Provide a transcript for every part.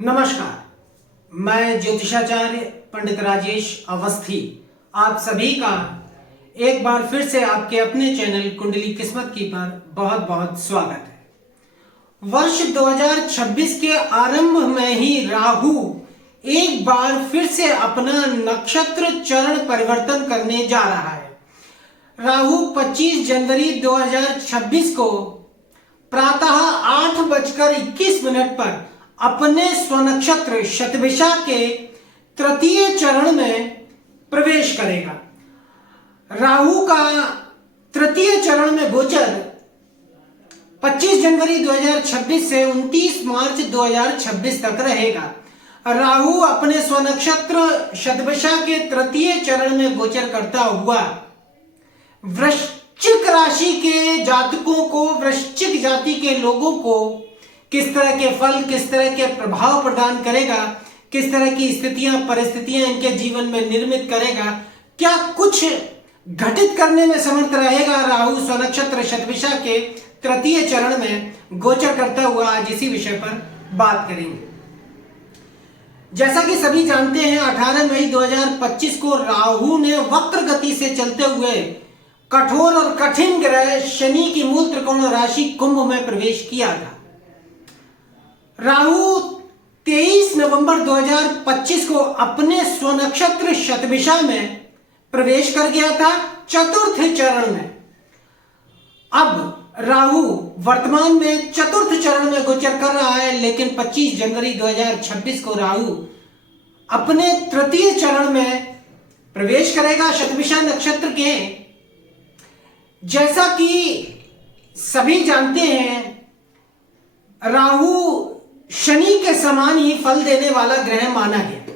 नमस्कार, मैं ज्योतिषाचार्य पंडित राजेश अवस्थी आप सभी का एक बार फिर से आपके अपने चैनल कुंडली किस्मत की पर बहुत बहुत स्वागत है। वर्ष 2026 के आरंभ में ही राहु एक बार फिर से अपना नक्षत्र चरण परिवर्तन करने जा रहा है। राहु 25 जनवरी 2026 को प्रातः 8:21 पर अपने स्वनक्षत्र शतभिषा के तृतीय चरण में प्रवेश करेगा। राहु का तृतीय चरण में गोचर 25 जनवरी 2026 से 29 मार्च 2026 तक रहेगा। राहु अपने स्वनक्षत्र शतभिषा के तृतीय चरण में गोचर करता हुआ वृश्चिक राशि के जातकों को, वृश्चिक जाति के लोगों को किस तरह के फल, किस तरह के प्रभाव प्रदान करेगा, किस तरह की स्थितियां परिस्थितियां इनके जीवन में निर्मित करेगा, क्या कुछ घटित करने में समर्थ रहेगा राहु स्वनक्षत्र शतभिषा के तृतीय चरण में गोचर करता हुआ, आज इसी विषय पर बात करेंगे। जैसा कि सभी जानते हैं 18 मई 2025 को राहु ने वक्र गति से चलते हुए कठोर और कठिन ग्रह शनि की मूल त्रिकोण राशि कुंभ में प्रवेश किया था। राहु 23 नवंबर 2025 को अपने स्वनक्षत्र शतभिषा में प्रवेश कर गया था चतुर्थ चरण में। अब राहु वर्तमान में चतुर्थ चरण में गोचर कर रहा है, लेकिन 25 जनवरी 2026 को राहु अपने तृतीय चरण में प्रवेश करेगा शतभिषा नक्षत्र के। जैसा कि सभी जानते हैं, राहु शनि के समान ही फल देने वाला ग्रह माना गया।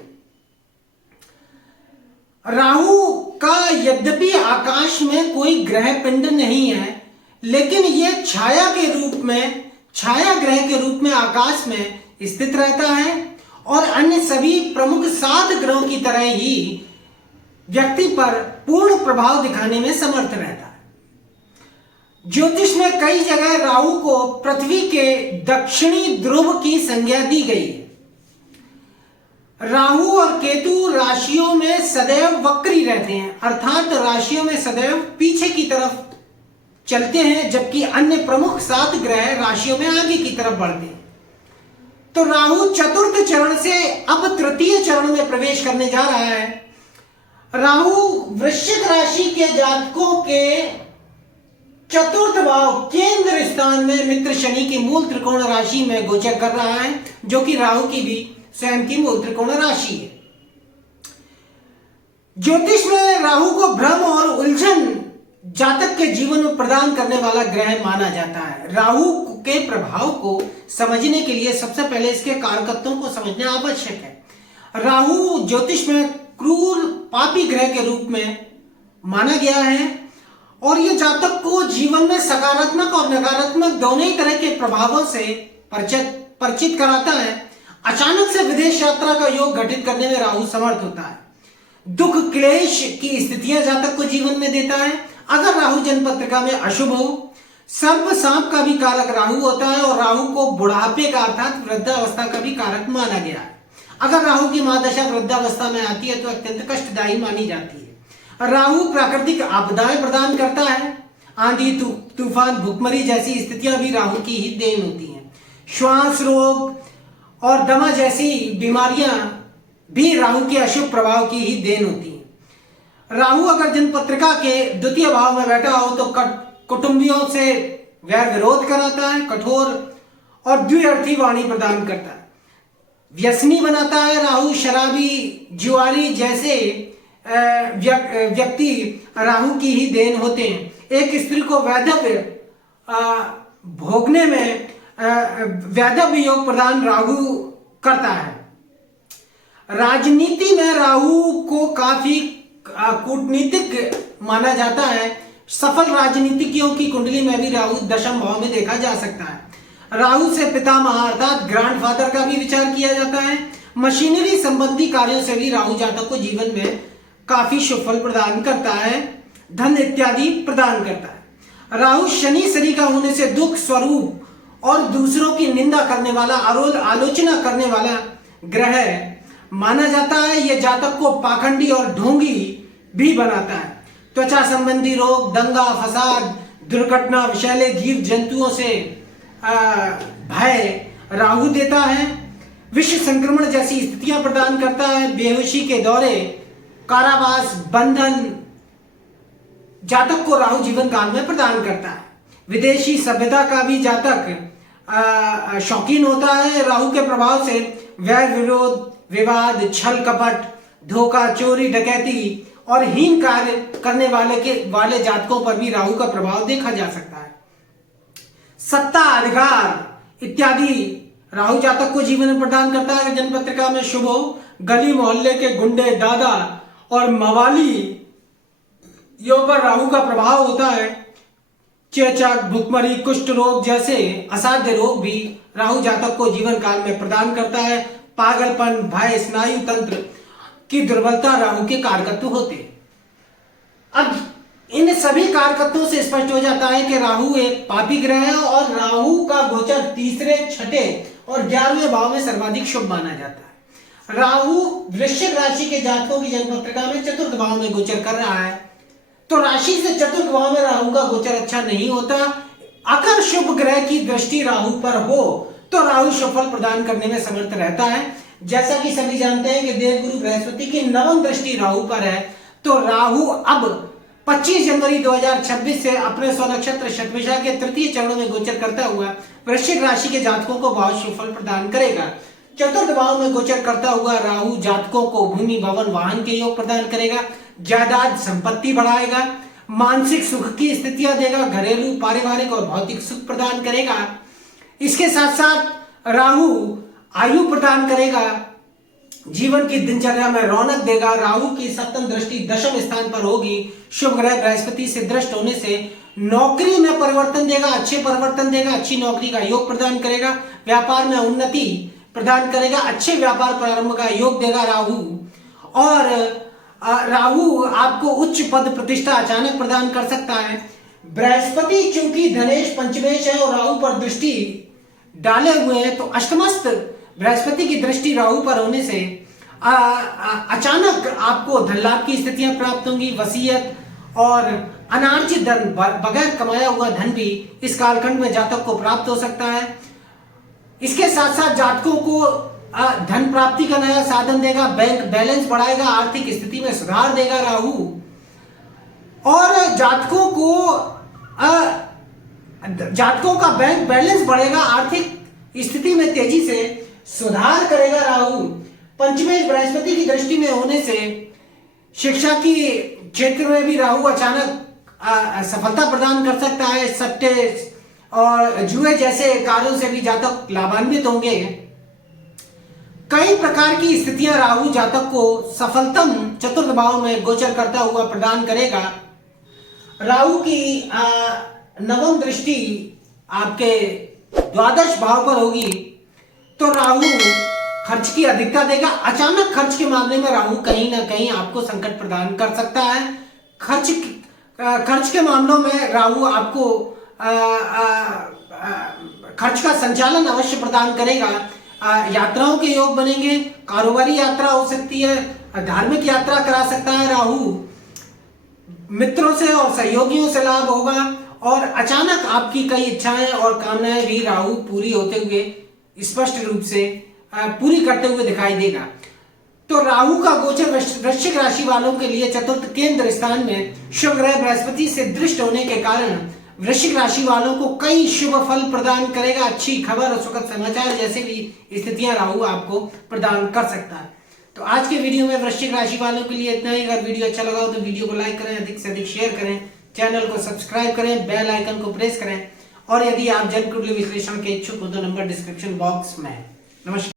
राहु का यद्यपि आकाश में कोई ग्रह पिंड नहीं है, लेकिन यह छाया के रूप में, छाया ग्रह के रूप में आकाश में स्थित रहता है और अन्य सभी प्रमुख 7 ग्रहों की तरह ही व्यक्ति पर पूर्ण प्रभाव दिखाने में समर्थ रहता है। ज्योतिष में कई जगह राहु को पृथ्वी के दक्षिणी ध्रुव की संज्ञा दी गई है। राहु और केतु राशियों में सदैव वक्री रहते हैं, अर्थात राशियों में सदैव पीछे की तरफ चलते हैं, जबकि अन्य प्रमुख 7 ग्रह राशियों में आगे की तरफ बढ़ते हैं। तो राहु चतुर्थ चरण से अब तृतीय चरण में प्रवेश करने जा रहा है। राहु वृश्चिक राशि के जातकों के चतुर्थ भाव केंद्र स्थान में मित्र शनि की मूल त्रिकोण राशि में गोचर कर रहा है, जो कि राहु की भी स्वयं की मूल त्रिकोण राशि है। ज्योतिष में राहु को भ्रम और उलझन जातक के जीवन में प्रदान करने वाला ग्रह माना जाता है। राहु के प्रभाव को समझने के लिए सबसे पहले इसके कारकत्वों को समझना आवश्यक है। राहु ज्योतिष में क्रूर पापी ग्रह के रूप में माना गया है और यह जातक को जीवन में सकारात्मक और नकारात्मक दोनों ही तरह के प्रभावों से परिचित कराता है। अचानक से विदेश यात्रा का योग घटित करने में राहु समर्थ होता है। दुख क्लेश की स्थितियां जातक को जीवन में देता है अगर राहु जन्म पत्रिका में अशुभ हो। सर्प सांप का भी कारक राहु होता है और राहु को बुढ़ापे का अर्थात वृद्धावस्था का भी कारक माना गया है। अगर राहु की महादशा वृद्धावस्था में आती है तो अत्यंत कष्टदायी मानी जाती है। राहु प्राकृतिक आपदाएं प्रदान करता है। आंधी तूफान भूखमरी जैसी स्थितियां भी राहु की ही देन होती हैं। श्वास रोग और दमा जैसी बीमारियां भी राहु के अशुभ प्रभाव की ही देन होती हैं। राहु अगर जन्म पत्रिका के द्वितीय भाव में बैठा हो तो कुटुंबियों से वैर विरोध कराता है, कठोर और द्विअर्थी वाणी प्रदान करता है, व्यसनी बनाता है। राहु शराबी जुआरी जैसे व्यक्ति राहु की ही देन होते हैं। एक स्त्री को वैधव्य भोगने में वैधव्य योग प्रदान राहु करता है। राजनीति में राहु को काफी कूटनीतिक माना जाता है। सफल राजनीतिज्ञों की कुंडली में भी राहु दशम भाव में देखा जा सकता है। राहु से पितामह अर्थात ग्रैंडफादर का भी विचार किया जाता है। मशीनरी संबंधी कार्यों से भी राहु जातक को जीवन में काफी शुभ फल प्रदान करता है, धन इत्यादि प्रदान करता है। राहु शनि का होने से दुख स्वरूप और दूसरों की निंदा करने वाला, आलोचना करने वाला ग्रह माना जाता है। यह जातक को पाखंडी और ढोंगी भी बनाता है। त्वचा संबंधी रोग, दंगा फसाद, दुर्घटना, विषैले जीव जंतुओं से भय राहु देता है। विश्व संक्रमण जैसी स्थितियां प्रदान करता है। बेहोशी के दौरे, कारावास, बंधन जातक को राहु जीवन काल में प्रदान करता है। विदेशी सभ्यता का भी जातक शौकीन होता है। राहु के प्रभाव से वैर विरोध, विवाद, छल कपट, धोखा, चोरी, डकैती और हीन कार्य करने वाले जातकों पर भी राहु का प्रभाव देखा जा सकता है। सत्ता, अधिकार इत्यादि राहु जातक को जीवन में प्रदान करता है। जन्म पत्रिका में शुभ हो, गली मोहल्ले के गुंडे, दादा और मवाली योग पर राहु का प्रभाव होता है। चेचक, भुखमरी, कुष्ठ रोग जैसे असाध्य रोग भी राहु जातक को जीवन काल में प्रदान करता है। पागलपन, भय, स्नायु तंत्र की दुर्बलता राहु के कारकत्व होते। अब इन सभी कारकत्वों से स्पष्ट हो जाता है कि राहु एक पापी ग्रह है और राहु का गोचर तीसरे, छठे और 11वें भाव में सर्वाधिक शुभ माना जाता है। राहु वृश्चिक राशि के जातकों की जन्म पत्रिका में चतुर्थ भाव में गोचर कर रहा है, तो राशि से चतुर्थ भाव में राहु का गोचर अच्छा नहीं होता। अगर शुभ ग्रह की दृष्टि राहु पर हो तो राहु शुभ फल प्रदान करने में समर्थ रहता है। जैसा कि सभी जानते हैं कि देवगुरु बृहस्पति की नवम दृष्टि राहु पर है, तो राहु अब 25 जनवरी 2026 से अपने स्वनक्षत्र शतभिषा के तृतीय चरण में गोचर करता हुआ वृश्चिक राशि के जातकों को बहुत शुभ फल प्रदान करेगा। चतुर्थ भाव में गोचर करता हुआ राहु जातकों को भूमि, भवन, वाहन के योग प्रदान करेगा, जायदाद संपत्ति बढ़ाएगा, मानसिक सुख की स्थितियां देगा, घरेलू, पारिवारिक और भौतिक सुख प्रदान करेगा। इसके साथ साथ राहु आयु प्रदान करेगा, जीवन की दिनचर्या में रौनक देगा। राहु की सप्तम दृष्टि दशम स्थान पर होगी। शुभ ग्रह बृहस्पति से दृष्ट होने से नौकरी में परिवर्तन देगा, अच्छे परिवर्तन देगा, अच्छी नौकरी का योग प्रदान करेगा, व्यापार में उन्नति प्रदान करेगा, अच्छे व्यापार प्रारंभ का योग देगा राहु। और राहु आपको उच्च पद प्रतिष्ठा अचानक प्रदान कर सकता है। बृहस्पति चूंकि धनेश पंचमेश है और राहु पर दृष्टि डाले हुए हैं, तो अष्टमस्थ बृहस्पति की दृष्टि राहु पर होने से अचानक आपको धन लाभ की स्थितियां प्राप्त होंगी। वसीयत और अनार्जित धन, बगैर कमाया हुआ धन भी इस कालखंड में जातक को प्राप्त हो सकता है। इसके साथ साथ जातकों को धन प्राप्ति का नया साधन देगा, बैंक बैलेंस बढ़ाएगा, आर्थिक स्थिति में सुधार देगा राहु। और जातकों का बैंक बैलेंस बढ़ेगा, आर्थिक स्थिति में तेजी से सुधार करेगा राहु। पंचमेश बृहस्पति की दृष्टि में होने से शिक्षा की क्षेत्र में भी राहु अचानक सफलता प्रदान कर सकता है। सट्टे और जुए जैसे कार्यों से भी जातक लाभान्वित होंगे। कई प्रकार की स्थितियां राहु जातक को सफलतम चतुर्थ भाव में गोचर करता हुआ प्रदान करेगा। राहु की नवम दृष्टि आपके द्वादश भाव पर होगी, तो राहु खर्च की अधिकता देगा। अचानक खर्च के मामले में राहु कहीं ना कहीं आपको संकट प्रदान कर सकता है। खर्च के मामलों में राहु आपको खर्च का संचालन अवश्य प्रदान करेगा। यात्राओं के योग बनेंगे, कारोबारी यात्रा हो सकती है, धार्मिक यात्रा करा सकता है राहु। मित्रों से और सहयोगियों से लाभ होगा और अचानक आपकी कई इच्छाएं और कामनाएं भी राहु पूरी होते हुए स्पष्ट रूप से पूरी करते हुए दिखाई देगा। तो राहु का गोचर वृश्चिक राशि वालों के लिए चतुर्थ केंद्र स्थान में शुभ ग्रह बृहस्पति से दृष्ट होने के कारण वृश्चिक राशि वालों को कई शुभ फल प्रदान करेगा। अच्छी खबर और सुखद समाचार जैसे भी स्थितियां राहु आपको प्रदान कर सकता है। तो आज के वीडियो में वृश्चिक राशि वालों के लिए इतना ही। अगर वीडियो अच्छा लगा हो तो वीडियो को लाइक करें, अधिक से अधिक शेयर करें, चैनल को सब्सक्राइब करें, बेल आइकन को प्रेस करें और यदि आप जन कुंडली विश्लेषण के इच्छुक हो तो नंबर डिस्क्रिप्शन बॉक्स में है। नमस्कार।